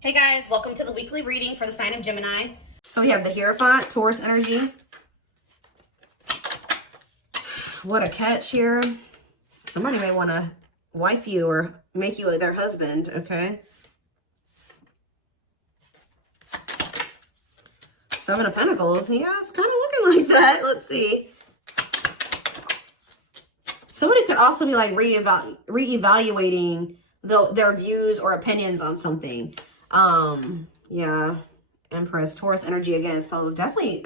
Hey guys, welcome to the weekly reading for the sign of Gemini. So we have the Hierophant, Taurus energy. What a catch here. Somebody may want to wife you or make you their husband, okay? Seven of Pentacles. Yeah, it's kind of looking like that. Let's see. Somebody could also be like reevaluating their views or opinions on something. Yeah. Empress, Taurus energy again. So definitely,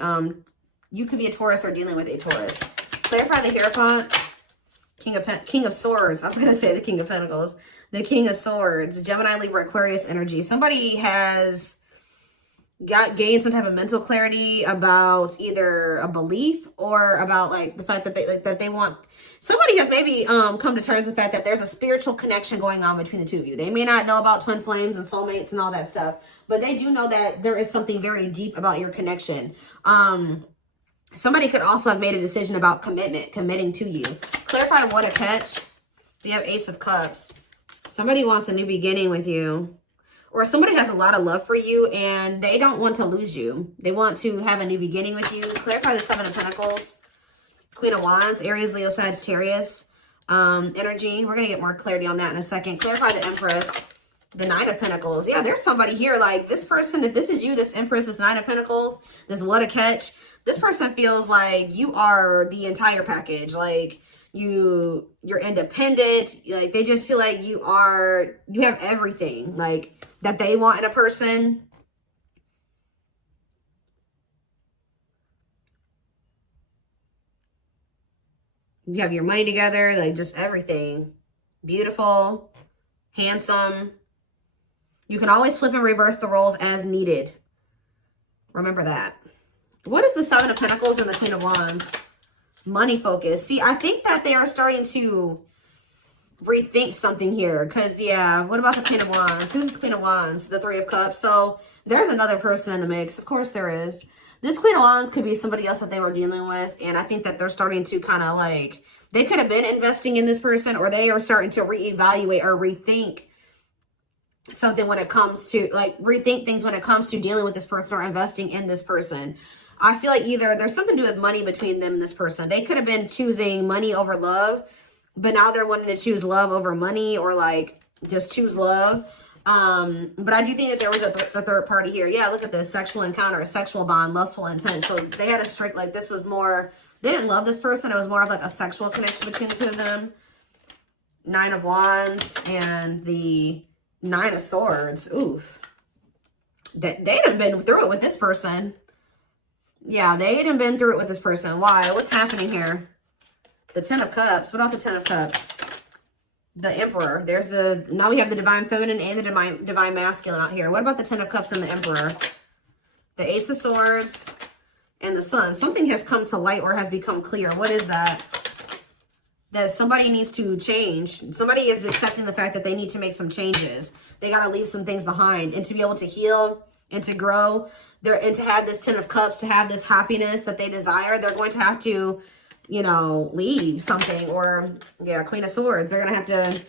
you could be a Taurus or dealing with a Taurus. Clarify the Hierophant. King of Swords. I was going to say the King of Pentacles. The King of Swords. Gemini, Libra, Aquarius energy. Somebody has gained some type of mental clarity about either a belief or about like the fact that they want. Somebody has maybe come to terms with the fact that there's a spiritual connection going on between the two of you. They may not know about twin flames and soulmates and all that stuff, but they do know that there is something very deep about your connection. Somebody could also have made a decision about committing to you. Clarify what a catch. We have Ace of Cups. Somebody wants a new beginning with you. Or somebody has a lot of love for you and they don't want to lose you. They want to have a new beginning with you. Clarify the Seven of Pentacles. Queen of Wands, Aries, Leo, Sagittarius energy. We're going to get more clarity on that in a second. Clarify the Empress. The Nine of Pentacles. Yeah, there's somebody here like this person. If this is you, this Empress, this Nine of Pentacles, this what a catch. This person feels like you are the entire package. Like you're independent. Like they just feel like you have everything like that they want in a person. You have your money together, like just everything. Beautiful, handsome. You can always flip and reverse the roles as needed. Remember that. What is the Seven of Pentacles and the Queen of Wands? Money focus. See, I think that they are starting to rethink something here. Because, yeah, what about the Queen of Wands? Who's the Queen of Wands? The Three of Cups. So, there's another person in the mix. Of course there is. This Queen of Wands could be somebody else that they were dealing with. And I think that they're starting to kind of like, they could have been investing in this person, or they are starting to reevaluate or rethink something when it comes to, like, rethink things when it comes to dealing with this person or investing in this person. I feel like either there's something to do with money between them and this person. They could have been choosing money over love, but now they're wanting to choose love over money, or like just choose love. But I do think that there was a third party here. Yeah, look at this. Sexual encounter, sexual bond, lustful intent. So they had a strict, like this was more, they didn't love this person. It was more of like a sexual connection between the two of them. Nine of Wands and the Nine of Swords. Oof. They done been through it with this person. Yeah, they hadn't been through it with this person. Why? What's happening here? The Ten of Cups. What about the Ten of Cups? The Emperor. There's the, now we have the Divine Feminine and the Divine Masculine out here. What about the Ten of Cups and the Emperor? The Ace of Swords and the Sun. Something has come to light or has become clear. What is that? That somebody needs to change. Somebody is accepting the fact that they need to make some changes. They got to leave some things behind. And to be able to heal and to grow, and to have this Ten of Cups, to have this happiness that they desire, they're going to have to, you know, leave something. Or, yeah, Queen of Swords. They're going to have to,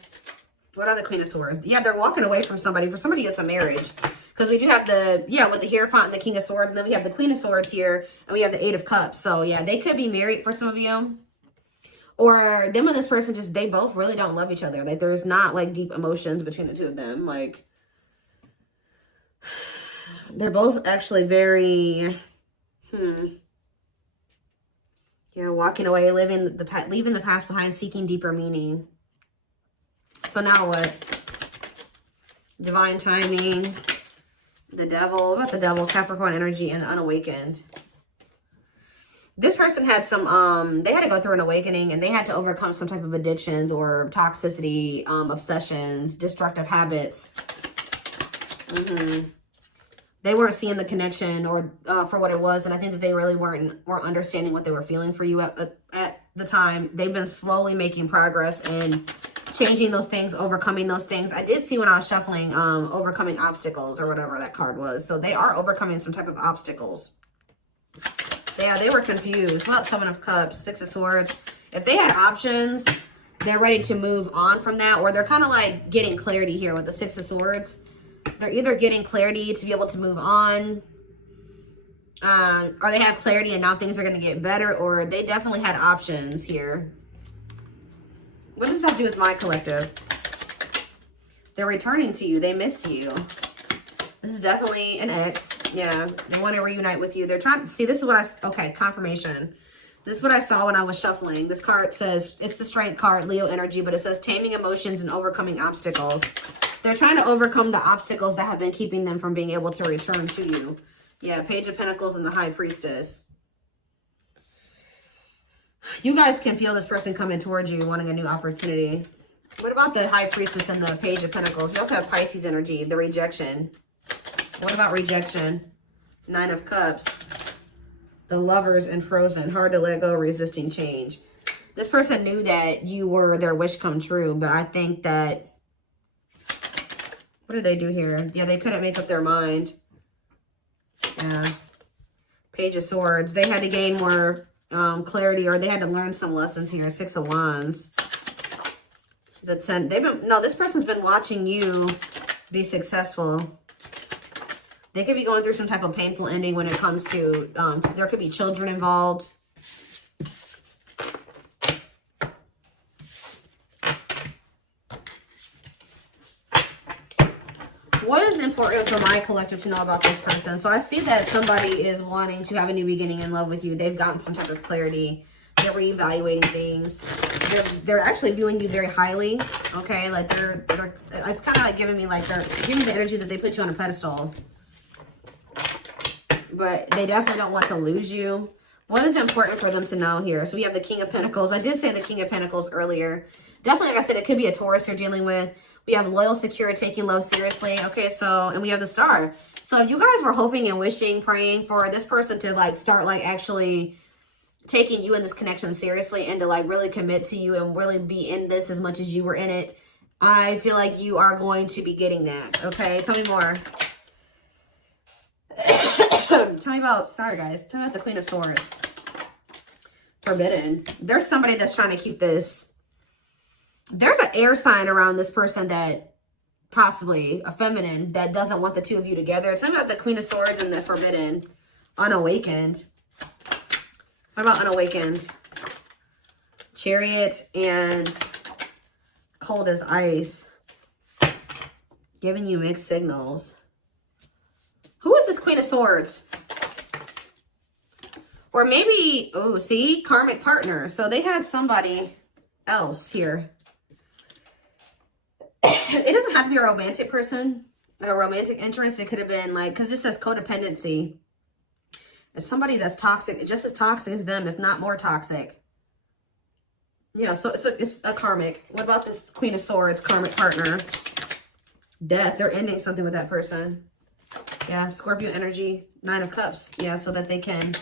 what are the Queen of Swords? Yeah, they're walking away from somebody. For somebody, it's a marriage. Because we do have the, yeah, with the Hierophant and the King of Swords. And then we have the Queen of Swords here. And we have the Eight of Cups. So, yeah, they could be married for some of you. Or them and this person just, they both really don't love each other. Like, there's not, like, deep emotions between the two of them. Like, they're both actually very, yeah, walking away, leaving the past behind, seeking deeper meaning. So now what? Divine timing, the Devil. What about the Devil? Capricorn energy and unawakened. This person had some, they had to go through an awakening and they had to overcome some type of addictions or toxicity, obsessions, destructive habits. They weren't seeing the connection or for what it was. And I think that they really weren't understanding what they were feeling for you at the time. They've been slowly making progress and changing those things, overcoming those things. I did see when I was shuffling, overcoming obstacles or whatever that card was. So they are overcoming some type of obstacles. Yeah, they were confused. Well, Seven of Cups, Six of Swords. If they had options, they're ready to move on from that. Or they're kind of like getting clarity here with the Six of Swords. They're either getting clarity to be able to move on, or they have clarity and now things are going to get better, or they definitely had options here. What does that have to do with my collective? They're returning to you. They miss you. This is definitely an ex. Yeah, they want to reunite with you. They're trying to see. This is what okay, confirmation. This is what I saw when I was shuffling. This card says, it's the strength card, Leo energy, but it says taming emotions and overcoming obstacles. They're trying to overcome the obstacles that have been keeping them from being able to return to you. Yeah, Page of Pentacles and the High Priestess. You guys can feel this person coming towards you, wanting a new opportunity. What about the High Priestess and the Page of Pentacles? You also have Pisces energy, the rejection. What about rejection? Nine of Cups. The Lovers and Frozen. Hard to let go, resisting change. This person knew that you were their wish come true, but I think that... What did they do here? Yeah, they couldn't make up their mind. Yeah. Page of Swords. They had to gain more clarity, or they had to learn some lessons here. Six of Wands. This person's been watching you be successful. They could be going through some type of painful ending when it comes to, there could be children involved. What is important for my collective to know about this person? So I see that somebody is wanting to have a new beginning in love with you. They've gotten some type of clarity. They're reevaluating things. They're actually viewing you very highly. Okay, like it's kind of like giving me like they're giving the energy that they put you on a pedestal. But they definitely don't want to lose you. What is important for them to know here? So we have the King of Pentacles. I did say the King of Pentacles earlier. Definitely, like I said, it could be a Taurus you're dealing with. We have loyal, secure, taking love seriously. Okay, so, and we have the Star. So if you guys were hoping and wishing, praying for this person to like start like actually taking you and this connection seriously and to like really commit to you and really be in this as much as you were in it, I feel like you are going to be getting that. Okay, tell me more. Tell me about, sorry guys, tell me about the Queen of Swords. Forbidden. There's somebody that's trying to keep this. There's an air sign around this person that possibly, a feminine, that doesn't want the two of you together. Tell me about the Queen of Swords and the Forbidden. Unawakened. What about unawakened? Chariot and cold as ice. Giving you mixed signals. Who is this Queen of Swords? Or maybe, oh, see, karmic partner. So they had somebody else here. It doesn't have to be a romantic person, a romantic interest. It could have been like, because this says codependency. It's somebody that's toxic, just as toxic as them, if not more toxic. Yeah, so it's a karmic. What about this Queen of Swords, karmic partner? Death. They're ending something with that person. Yeah, Scorpio energy, Nine of Cups. Yeah, so that they can,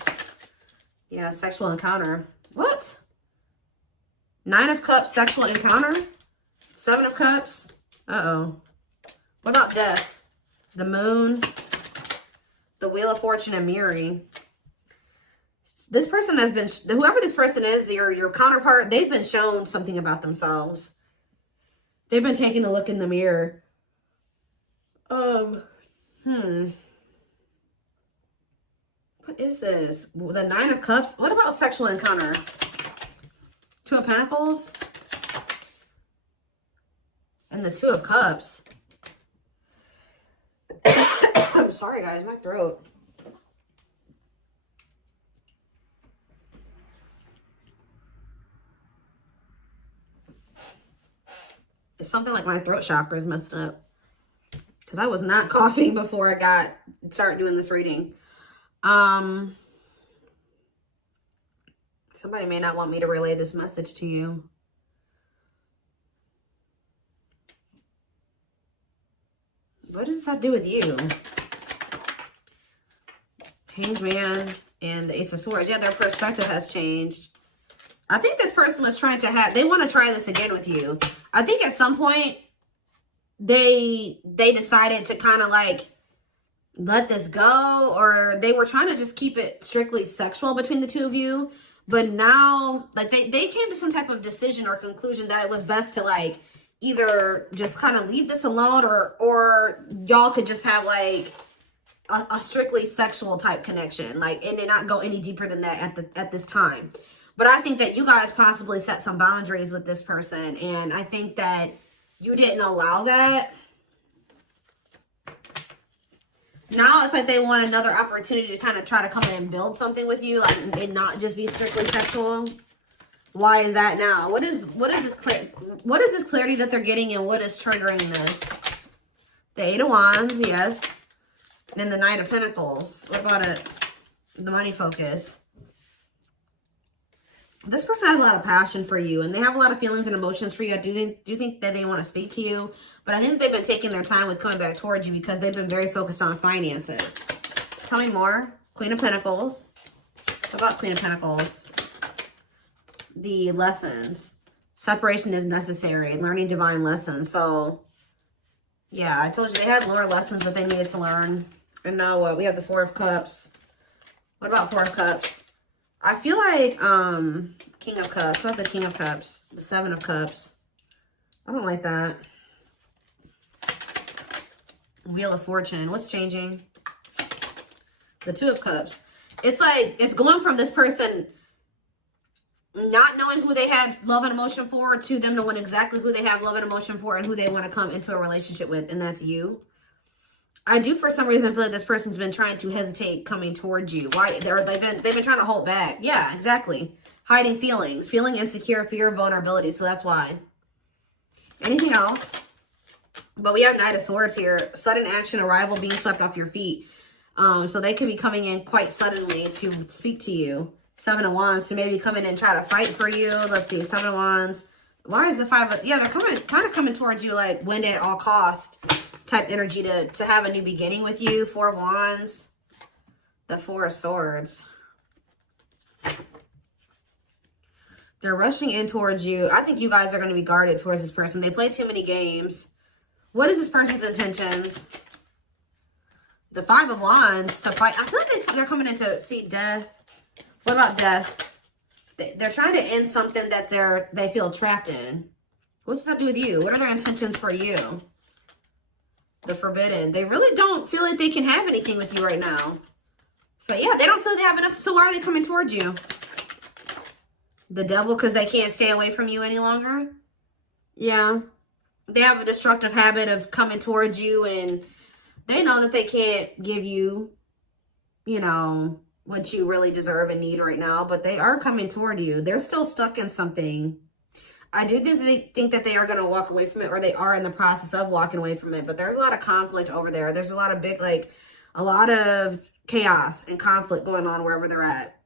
yeah, sexual encounter. What? Nine of Cups, sexual encounter? Seven of Cups. Uh-oh. What about death? The Moon. The Wheel of Fortune and Mirroring. This person has been, whoever this person is, your counterpart, they've been shown something about themselves. They've been taking a look in the mirror. What is this? The Nine of Cups. What about sexual encounter? Two of Pentacles. And the Two of Cups. I'm sorry, guys. My throat. It's something like my throat chakra is messed up. Because I was not coughing before I started doing this reading. Somebody may not want me to relay this message to you. What does this have to do with you? Hanged Man and the Ace of Swords. Yeah, their perspective has changed. I think this person was trying to they want to try this again with you. I think at some point they decided to kind of like let this go, or they were trying to just keep it strictly sexual between the two of you. But now, like they came to some type of decision or conclusion that it was best to like either just kind of leave this alone, or y'all could just have like a strictly sexual type connection, like, and then not go any deeper than that at this time. But I think that you guys possibly set some boundaries with this person, and I think that you didn't allow that. Now it's like they want another opportunity to kind of try to come in and build something with you, like, and not just be strictly sexual. Why is that now? What is this clarity that they're getting, and what is triggering this? The Eight of Wands, yes. And the Knight of Pentacles. What about it? The money focus. This person has a lot of passion for you, and they have a lot of feelings and emotions for you. I do think that they want to speak to you, but I think they've been taking their time with coming back towards you because they've been very focused on finances. Tell me more. Queen of Pentacles. What about Queen of Pentacles? The lessons. Separation is necessary. Learning divine lessons. So, yeah, I told you they had lower lessons that they needed to learn. And now what? We have the Four of Cups. What about Four of Cups? I feel like King of Cups. What about the King of Cups? The Seven of Cups. I don't like that. Wheel of Fortune. What's changing? The Two of Cups. It's like it's going from this person not knowing who they have love and emotion for to them knowing exactly who they have love and emotion for and who they want to come into a relationship with, and that's you. I do, for some reason, feel like this person's been trying to hesitate coming towards you. Why? They've been trying to hold back. Yeah, exactly. Hiding feelings. Feeling insecure, fear of vulnerability. So that's why. Anything else? But we have Knight of Swords here. Sudden action, arrival, being swept off your feet. So they could be coming in quite suddenly to speak to you. Seven of Wands to maybe come in and try to fight for you. Let's see. Seven of Wands. Why is the Five of... Yeah, they're kind of coming towards you like win at all cost type energy to have a new beginning with you. Four of Wands. The Four of Swords. They're rushing in towards you. I think you guys are going to be guarded towards this person. They play too many games. What is this person's intentions? The Five of Wands to fight. I feel like they're coming in to see death. What about death? They're trying to end something that they feel trapped in. What's this have to do with you? What are their intentions for you? The Forbidden. They really don't feel like they can have anything with you right now. So yeah, they don't feel they have enough. So why are they coming towards you? The Devil, because they can't stay away from you any longer. Yeah. They have a destructive habit of coming towards you, and they know that they can't give you, you know, what you really deserve and need right now, but they are coming toward you. They're still stuck in something. I do think that they are going to walk away from it, or they are in the process of walking away from it, but there's a lot of conflict over there. There's a lot of a lot of chaos and conflict going on wherever they're at.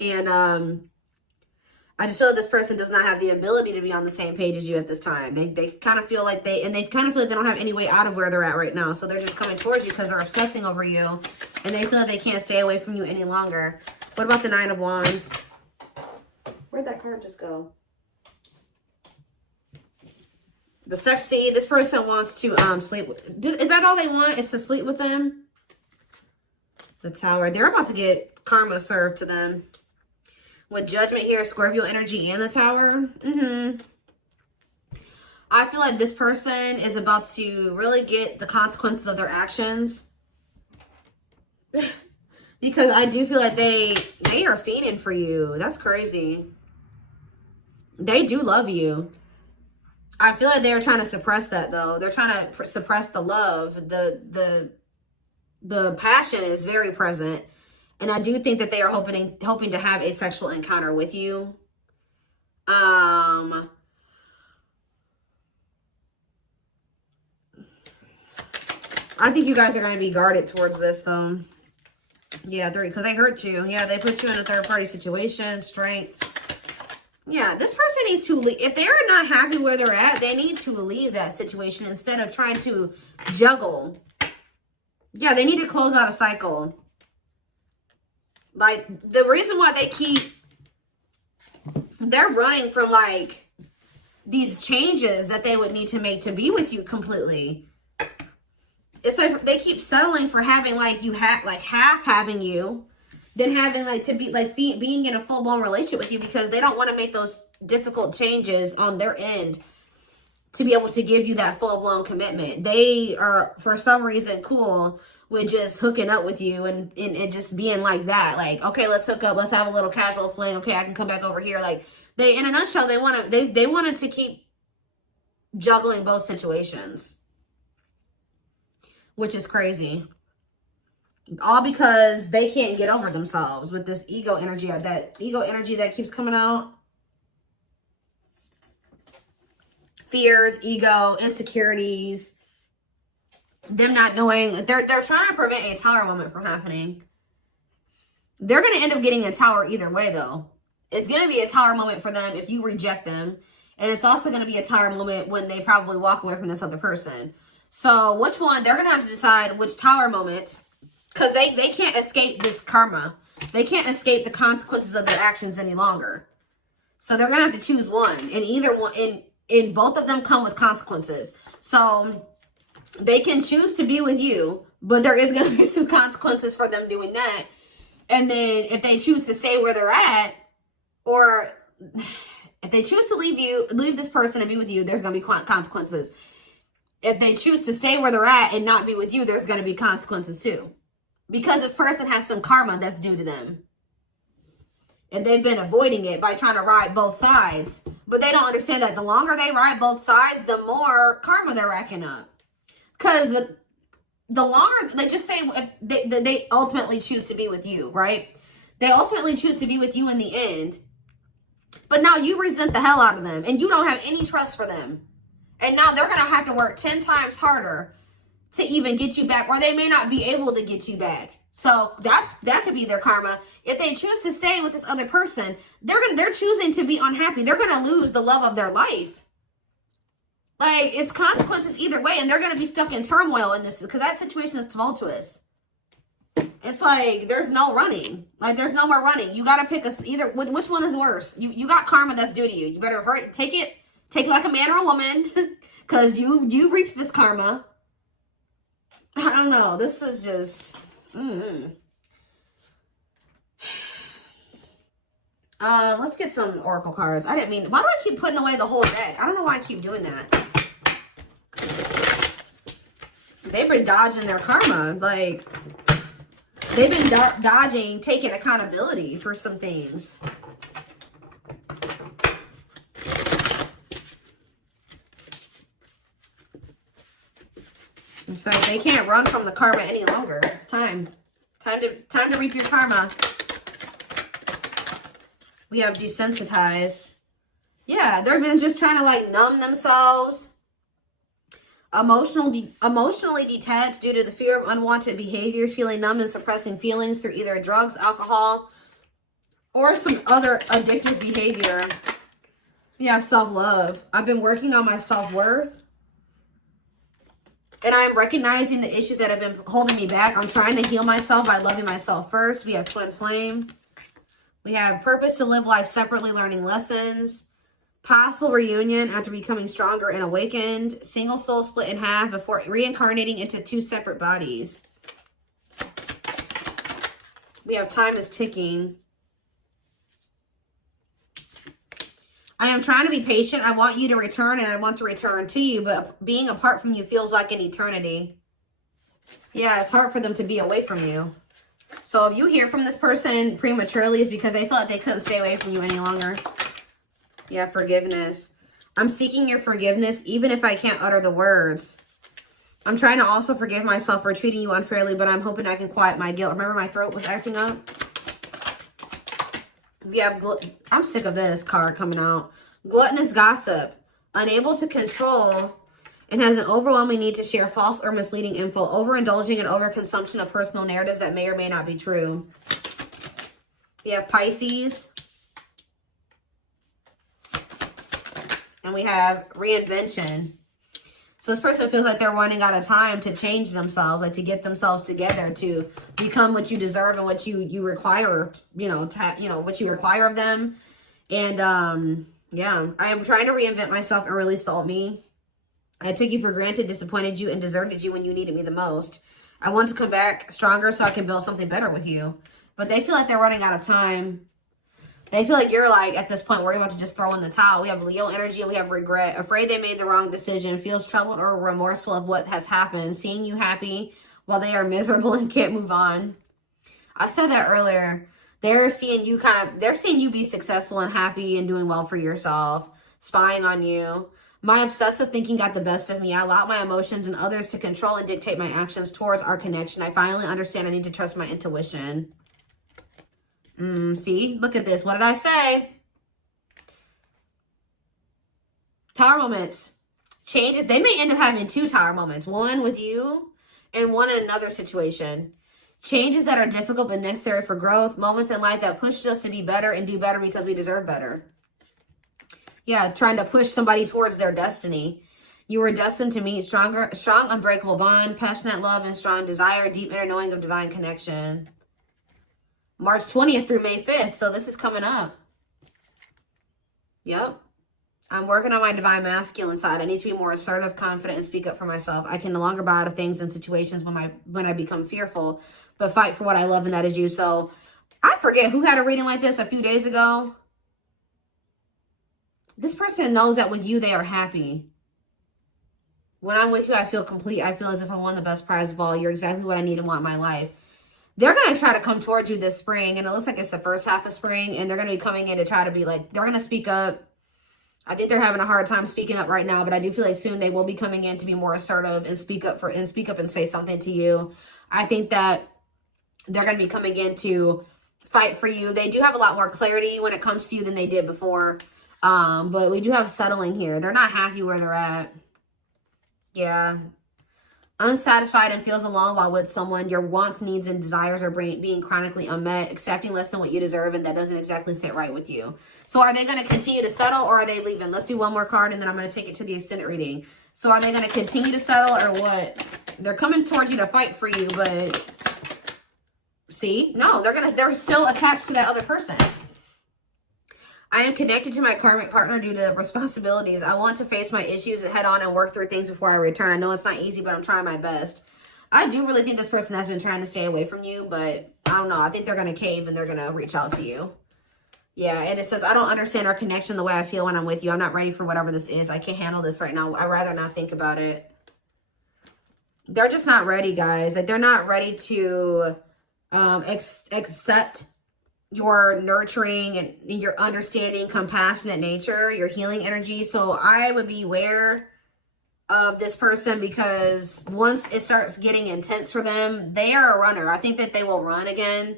And I just feel like this person does not have the ability to be on the same page as you at this time. They kind of feel like they kind of feel like they don't have any way out of where they're at right now. So they're just coming towards you because they're obsessing over you, and they feel like they can't stay away from you any longer. What about the Nine of Wands? Where'd that card just go? The sex seed. This person wants to sleep with. Is that all they want? Is to sleep with them? The Tower. They're about to get karma served to them. With Judgment here, Scorpio energy and the Tower. I feel like this person is about to really get the consequences of their actions. Because I do feel like they are fiending for you. That's crazy. They do love you. I feel like they're trying to suppress that, though. They're trying to suppress the love. The passion is very present. And I do think that they are hoping to have a sexual encounter with you. I think you guys are going to be guarded towards this, though. Yeah, because they hurt you. Yeah, they put you in a third-party situation. Strength. Yeah, this person needs to leave. If they're not happy where they're at, they need to leave that situation instead of trying to juggle. Yeah, they need to close out a cycle. Like, the reason why they're running from, like, these changes that they would need to make to be with you completely. It's like they keep settling for having, like, half having you, than having, like, to be, like, being in a full-blown relationship with you, because they don't want to make those difficult changes on their end to be able to give you that full-blown commitment. They are, for some reason, cool with just hooking up with you and just being like that. Like, okay, let's hook up. Let's have a little casual fling. Okay, I can come back over here. Like, they, in a nutshell, they wanted to keep juggling both situations, which is crazy. All because they can't get over themselves with this ego energy, that keeps coming out. Fears, ego, insecurities, them not knowing. They're trying to prevent a tower moment from happening. They're going to end up getting a tower either way, though. It's going to be a tower moment for them if you reject them. And it's also going to be a tower moment when they probably walk away from this other person. So which one? They're going to have to decide which tower moment. Because they can't escape this karma. They can't escape the consequences of their actions any longer. So they're going to have to choose one. And either one, in both of them come with consequences. So they can choose to be with you, but there is going to be some consequences for them doing that. And then if they choose to stay where they're at, or if they choose to leave this person and be with you, there's going to be consequences. If they choose to stay where they're at and not be with you, there's going to be consequences too. Because this person has some karma that's due to them. And they've been avoiding it by trying to ride both sides. But they don't understand that the longer they ride both sides, the more karma they're racking up. Because the longer, they just say, if they ultimately choose to be with you, right? They ultimately choose to be with you in the end. But now you resent the hell out of them. And you don't have any trust for them. And now they're going to have to work 10 times harder to even get you back, or they may not be able to get you back. So that could be their karma. If they choose to stay with this other person, they're choosing to be unhappy. They're going to lose the love of their life. Like, it's consequences either way, and they're going to be stuck in turmoil in this, because that situation is tumultuous. It's like there's no running. Like, there's no more running. You got to pick either. Which one is worse? You got karma that's due to you. You better hurry, take it like a man or a woman, because you reaped this karma. I don't know. This is just... let's get some oracle cards. I didn't mean... Why do I keep putting away the whole deck? I don't know why I keep doing that. They've been dodging their karma. Like, they've been dodging taking accountability for some things. So they can't run from the karma any longer. It's time. Time to reap your karma. We have desensitized. Yeah, they've been just trying to like numb themselves. Emotionally detached due to the fear of unwanted behaviors, feeling numb and suppressing feelings through either drugs, alcohol, or some other addictive behavior. We have self-love. I've been working on my self-worth. And I'm recognizing the issues that have been holding me back. I'm trying to heal myself by loving myself first. We have twin flame. We have purpose to live life separately, learning lessons. Possible reunion after becoming stronger and awakened. Single soul split in half before reincarnating into two separate bodies. We have time is ticking. I am trying to be patient. I want you to return and I want to return to you, but being apart from you feels like an eternity. Yeah, it's hard for them to be away from you. So if you hear from this person prematurely, it's because they felt like they couldn't stay away from you any longer. Yeah, forgiveness. I'm seeking your forgiveness even if I can't utter the words. I'm trying to also forgive myself for treating you unfairly, but I'm hoping I can quiet my guilt. Remember my throat was acting up? We have, I'm sick of this card coming out. Gluttonous gossip. Unable to control and has an overwhelming need to share false or misleading info. Overindulging and overconsumption of personal narratives that may or may not be true. We have Pisces. And we have reinvention. So this person feels like they're running out of time to change themselves, like to get themselves together, to become what you deserve and what you require, what you require of them. And yeah, I am trying to reinvent myself and release the old me. I took you for granted, disappointed you, and deserted you when you needed me the most. I want to come back stronger so I can build something better with you. But they feel like they're running out of time. They feel like you're like at this point where you're about to just throw in the towel. We have Leo energy and we have regret. Afraid they made the wrong decision. Feels troubled or remorseful of what has happened. Seeing you happy while they are miserable and can't move on. I said that earlier. They're seeing you they're seeing you be successful and happy and doing well for yourself. Spying on you. My obsessive thinking got the best of me. I allowed my emotions and others to control and dictate my actions towards our connection. I finally understand I need to trust my intuition. See? Look at this. What did I say? Tower moments. Changes. They may end up having 2 tower moments. One with you and one in another situation. Changes that are difficult but necessary for growth. Moments in life that push us to be better and do better because we deserve better. Yeah, trying to push somebody towards their destiny. You were destined to meet strong, unbreakable bond, passionate love, and strong desire, deep inner knowing of divine connection. March 20th through May 5th. So this is coming up. Yep. I'm working on my divine masculine side. I need to be more assertive, confident, and speak up for myself. I can no longer bow to things and situations when I become fearful, but fight for what I love, and that is you. So I forget who had a reading like this a few days ago. This person knows that with you, they are happy. When I'm with you, I feel complete. I feel as if I won the best prize of all. You're exactly what I need and want in my life. They're going to try to come towards you this spring, and it looks like it's the first half of spring, and they're going to be coming in to try to be like, they're going to speak up. I think they're having a hard time speaking up right now, but I do feel like soon they will be coming in to be more assertive and speak up and say something to you. I think that they're going to be coming in to fight for you. They do have a lot more clarity when it comes to you than they did before. But we do have settling here. They're not happy where they're at. Yeah. Unsatisfied and feels alone while with someone. Your wants, needs, and desires are being chronically unmet. Accepting less than what you deserve, and that doesn't exactly sit right with you. So are they going to continue to settle, or are they leaving? Let's do one more card, and then I'm going to take it to the extended reading. So are they going to continue to settle, or what? They're coming towards you to fight for you, but see? No, they're still attached to that other person. I am connected to my karmic partner due to responsibilities. I want to face my issues head on and work through things before I return. I know it's not easy, but I'm trying my best. I do really think this person has been trying to stay away from you, but I don't know. I think they're going to cave and they're going to reach out to you. Yeah, and it says, I don't understand our connection the way I feel when I'm with you. I'm not ready for whatever this is. I can't handle this right now. I'd rather not think about it. They're just not ready, guys. Like, they're not ready to accept your nurturing and your understanding, compassionate nature, your healing energy. So I would be aware of this person, because once it starts getting intense for them, they are a runner. I think that they will run again.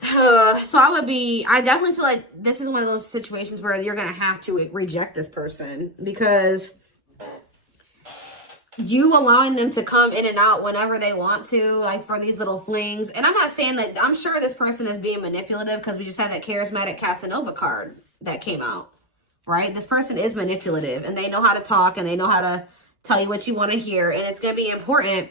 So I definitely feel like this is one of those situations where you're going to have to reject this person, because you allowing them to come in and out whenever they want to, like for these little flings. And I'm not saying that, I'm sure this person is being manipulative, because we just had that charismatic Casanova card that came out, right? This person is manipulative, and they know how to talk, and they know how to tell you what you want to hear. And it's going to be important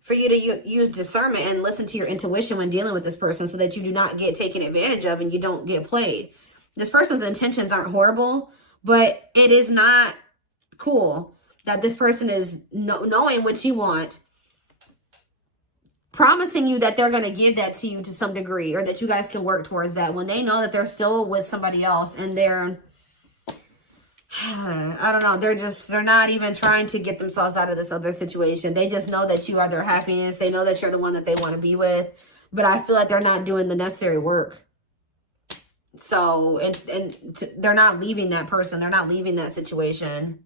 for you to use discernment and listen to your intuition when dealing with this person, so that you do not get taken advantage of and you don't get played. This person's intentions aren't horrible, but it is not cool that this person is knowing what you want, promising you that they're going to give that to you to some degree, or that you guys can work towards that, when they know that they're still with somebody else, and they're, I don't know, they're not even trying to get themselves out of this other situation. They just know that you are their happiness. They know that you're the one that they want to be with, but I feel like they're not doing the necessary work. So, and they're not leaving that person. They're not leaving that situation.